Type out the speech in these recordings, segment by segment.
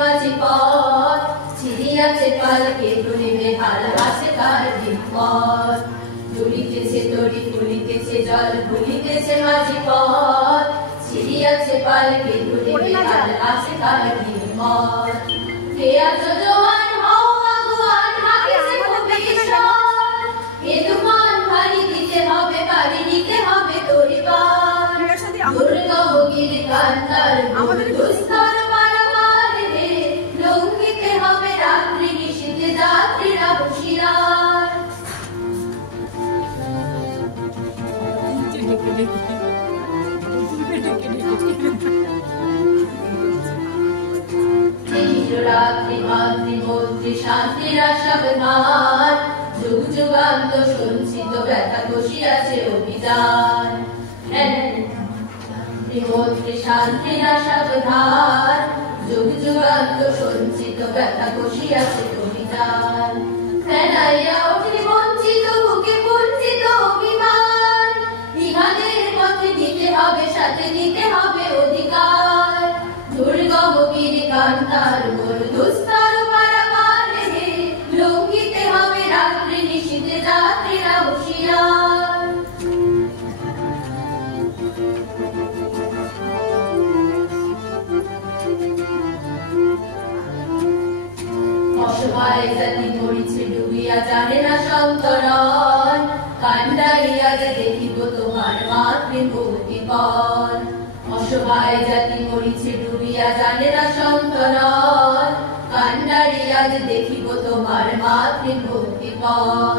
মাঝি পথ চিড়িয়াছে পালকে ধরিবে ভালোবাসে তার বিপদ দুলিতেছে তরি ফুলিতেছে জল ভুলিতেছে মাঝি পথ চিড়িয়াছে পালকে ধরিবে ভালোবাসে তার বিপদ কে আছো জওয়ান হও আগুয়ান হাকিছে খুবই ঈশ্বর এ তুমান ভারী দিতে হবে পারি নিতে হবে তরি পার দুর্গমগির কান্তার আমাদের দুস্তর যাত্রীরা হুঁশিয়ার রাত্রি মাতৃমন্ত্রী শান্তিরা সাবধান যুগ যুগান্ত সঞ্চিত ব্যথা বসিয়াছে অভিযান মন্ত্রী শান্তিরা সাবধান যুগ যুগান্ত সঞ্চিত ব্যথা বসিয়াছে অভিযান ফেলাইয়া ওঠে বঞ্চিত বুকে বঞ্চিত অভিমান ইহাদের পথে দিতে হবে সাথে দিতে হবে অধিকার দুর্গমগিরি কান্তার মোর দুস্তর পারাপার হে লঙ্ঘিতে হবে রাত্রি নিশীথে যাত্রীরা হুঁশিয়ার অসহায় জাতি মরিছে ডুবিয়া জানে না সন্তরণ কান্ডারিয়া যে দেখিব তোমার মাতৃভক্তিপণ অসহায় জাতি মরিছে ডুবিয়া জানে না সন্তরণ কান্ডারিয়া যে দেখিব তোমার মাতৃভক্তিপণ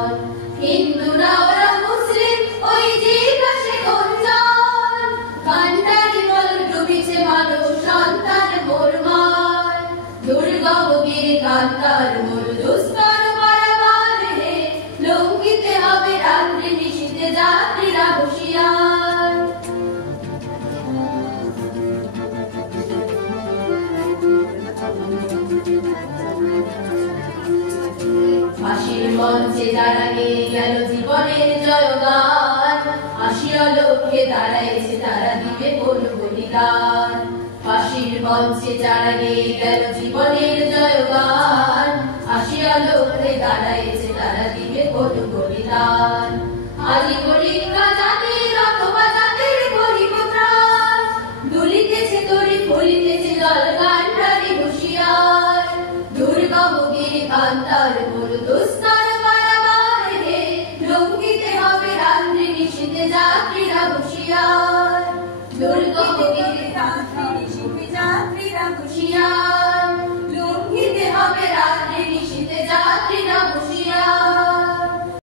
হিন্দু না ওরা মুসলিম ওই জিজ্ঞাসে কোনজন কান্ডারি বল ডুবিছে মানুষ সন্তান মোরমান দুর্গমগিরি কান্তার মোর দুস্তর পারাবার হে লঙ্ঘিতে হবে রাত্রি নিশীথে যাত্রীরা হুঁশিয়ার ফাঁসির মঞ্চে যারা গেয়ে গেল জীবনের জয়গান আসিয়া লক্ষ্যে দাঁড়াইছে তারা দিবে কোন বলিদান ফাঁসির মঞ্চে যারা গেয়ে গেল জীবনের জয়গান আসিয়া লক্ষ্যে দাঁড়াইছে তারা দিবে কোন বলিদান আজি পরীক্ষা জাতির অথবা জাতির গরিব ত্রাণ দুলিতেছে তরি ফুলিতেছে জল কান্ডারি হুঁশিয়ার দুর্গমগিরি কান্তার মোর দুস্তর পারাবার হে লঙ্ঘিতে হবে রাত্রি নিশীথে যাত্রীরা হুঁশিয়ার দুর্গমগিরি কান্তার নিশীথে যাত্রীরা হুঁশিয়ার